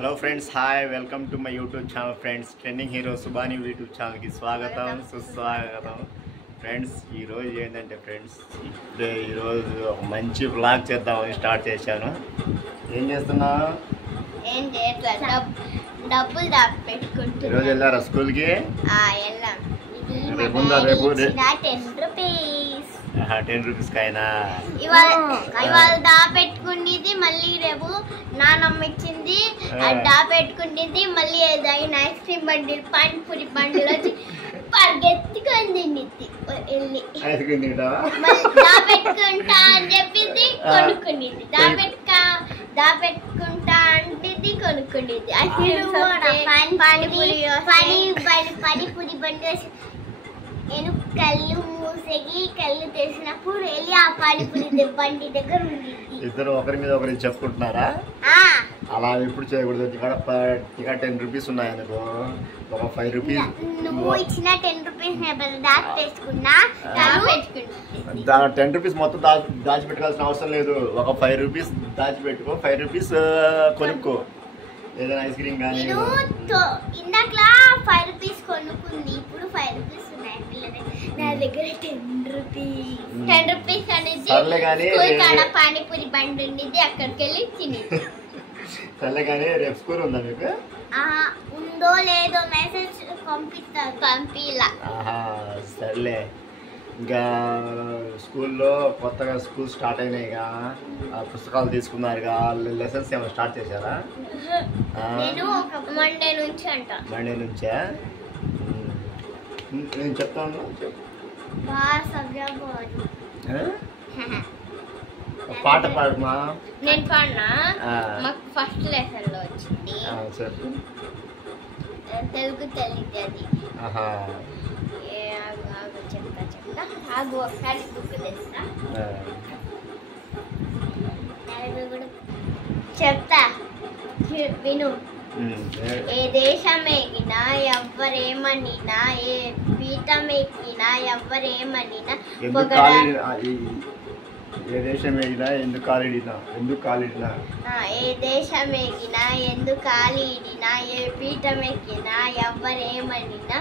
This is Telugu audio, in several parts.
Hello friends, hi, welcome to my YouTube channel friends. Trending hero Subani YouTube ఛానల్కి స్వాగతం, సుస్వాగతం. ఫ్రెండ్స్, ఈరోజు ఏంటంటే ఫ్రెండ్స్, ఇప్పుడే ఈరోజు ఒక మంచి వ్లాగ్ చేద్దామని స్టార్ట్ చేశాను. ఏం చేస్తున్నావు? డబ్బులు దాపెట్టుకుంటున్నా. ఈరోజు వెళ్ళారా స్కూల్కి? రేపు 10 రూపీస్ కైనా ఇవాళ దాపెట్టుకునేది, మళ్ళీ రేపు నానమ్మ ఇచ్చింది. అది దాపెట్టుకునేది మళ్ళీ ఏదైనా ఐస్ క్రీమ్ బండిలు, పానీపూరి బండిలు వచ్చి పరిగెత్తుకొని తిండిద్ది. వెళ్ళి ఐస్ క్రీమ్ తింటావా? దాపెట్టుకుంటా అని చెప్పింది, కొనుక్కునేది. దాపెట్టుకుంటా అంటేది, కొనుక్కునేది. ఐస్ క్రీమ్ పానీపూరి బండి నేను కళ్ళు మూసేగి కళ్ళు తెరిచినప్పుడు వెళ్ళి ఆ పానీపూరి బండి దగ్గర ఉంది. ఇద్దరు ఒకరి మీద ఒకరి చెప్పుకుంటున్నారా? అలా ఎప్పుడు చేయకూడదు. ఇక్కడ 10 రూపీస్ ఉన్నాయి అనుకో, ఒక 5 రూపీస్ నువ్వు ఇచ్చిన 10 రూపీస్ దాచిపెట్టుకున్నా. 10 రూపీస్ మొత్తం దాచిపెట్టుకోవాల్సిన అవసరం లేదు. ఒక 5 రూపీస్ దాచిపెట్టుకో, 5 రూపీస్ కొనుక్కో. ఏదైనా ఐస్ క్రీమ్ కానీ. ఇందాక 5 రూపీస్ కొనుక్కుంది, ఇప్పుడు 5 రూపీస్ ఉన్నాయి నా దగ్గర. 10 రూపీస్ అనేది పానీపూరి బండి ఉండేది, అక్కడికి వెళ్ళి తినేది. సర్లే కానీ, రేపు స్కూల్ ఉందా మీకు? ఉందో లేదో మెసేజ్ పంపిస్తారు. పంపిలా. సర్లే. ఇంకా స్కూల్లో కొత్తగా స్కూల్ స్టార్ట్ అయినాయిగా, పుస్తకాలు తీసుకున్నారుగా, లెసన్స్ ఏమైనా స్టార్ట్ చేశారా? మండే నుంచి అంట. మండే నుంచా? నేను చెప్తాను, పాట పాడమా. నేను పాడినా, మాకు ఫస్ట్ లెసన్ లో వచ్చింది. చెప్పు. తెలుగు తల్లిది అది. చెప్తా ఆగు, ఒకసారి బుక్ తెస్తా. చెప్తా, విను. ఏ దేశం ఎగినా ఎవ్వరేమనినా, ఏ పీఠం ఎక్కినా ఎవ్వరేమనినా, ఏ దేశం ఎగినా ఎందుకు కాలిడినా, ఏ దేశం ఎగినా ఎందుకు కాలిడినా, ఏ పీఠం ఎక్కినా ఎవ్వరేమనినా,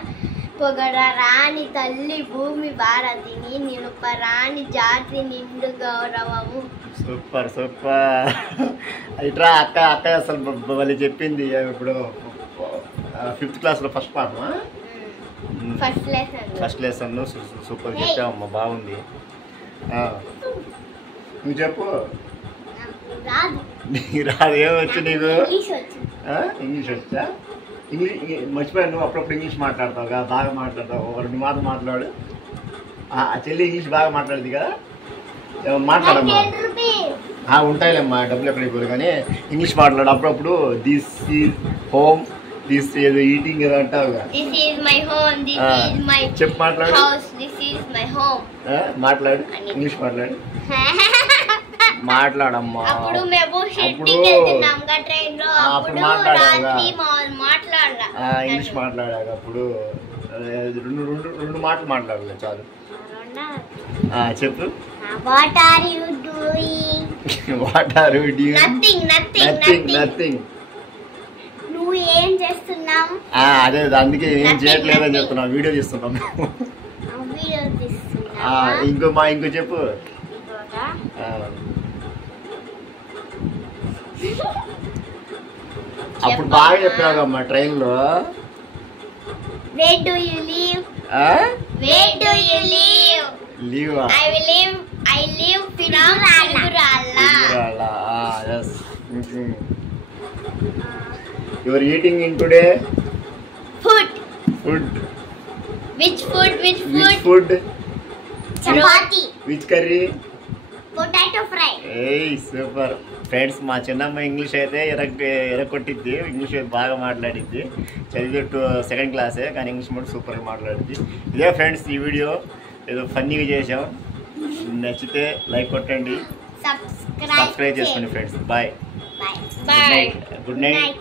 పొగడరాని తల్లి భూమి భారతిని, నిలుపరాని జాతి నిండు గౌరవము. Super super. ఇట్రా అక్క అసలు వాళ్ళు చెప్పింది. ఇప్పుడు 5th క్లాస్లో ఫస్ట్ పాఠమా? ఫస్ట్ లెసన్ సూపర్ చెప్పావమ్మా, బాగుంది. నువ్వు చెప్పు. రాదు. ఏమొచ్చు నీకు? ఇంగ్లీష్ వచ్చా? ఇంగ్లీష్ మర్చిపోయాను. నువ్వు అప్పుడప్పుడు ఇంగ్లీష్ మాట్లాడతావుగా, బాగా మాట్లాడతావు. 2 మాటలు మాట్లాడు. ఆ చెల్లి ఇంగ్లీష్ బాగా మాట్లాడుతుంది కదా, మాట్లాడమ్మా. ఉంటాయిలేమ్మా, డబ్బులు ఎక్కడికి పోదు కానీ ఇంగ్లీష్ మాట్లాడు అప్పుడప్పుడు. దిస్ ఈజ్ హోమ్, దిస్ ఏదో ఈటింగ్ ఏదో అంటావుగా. చెప్పు, మాట్లాడు. మాట్లాడు, ఇంగ్లీష్ మాట్లాడు. మాట్లాడమ్మా. అప్పుడు ఇంగ్లీష్ మాట్లాడాక అప్పుడు 2 మాటలు మాట్లాడలే చాలు. చెప్పు. What are you doing? Nothing. నువ్వు ఏం చేస్తున్నావు? అదే, అందుకే ఏం చేయట్లేదని చెప్తున్నావు. వీడియో తీస్తున్నాం. ఇంకో చెప్పు. అప్పుడు బాగా చెప్పావమ్మా ట్రైన్లో. Where do you live? Live. I live Figurala. Yes. You are eating in today? Food. Which food? Chapati. Which curry? Potato fry. Hey, super. Friends, మా చిన్నమ్మ ఇంగ్లీష్ అయితే ఎరగొట్టిద్ది. ఇంగ్లీష్ బాగా మాట్లాడిద్ది. చదివే 2nd క్లాసే, కానీ ఇంగ్లీష్ కూడా సూపర్గా మాట్లాడిద్ది. ఇదే ఫ్రెండ్స్, ఈ వీడియో ఏదో ఫన్నీగా చేసాం. నచ్చితే లైక్ కొట్టండి, సబ్స్క్రైబ్ చేసుకోండి friends. Bye. Bye. Good night.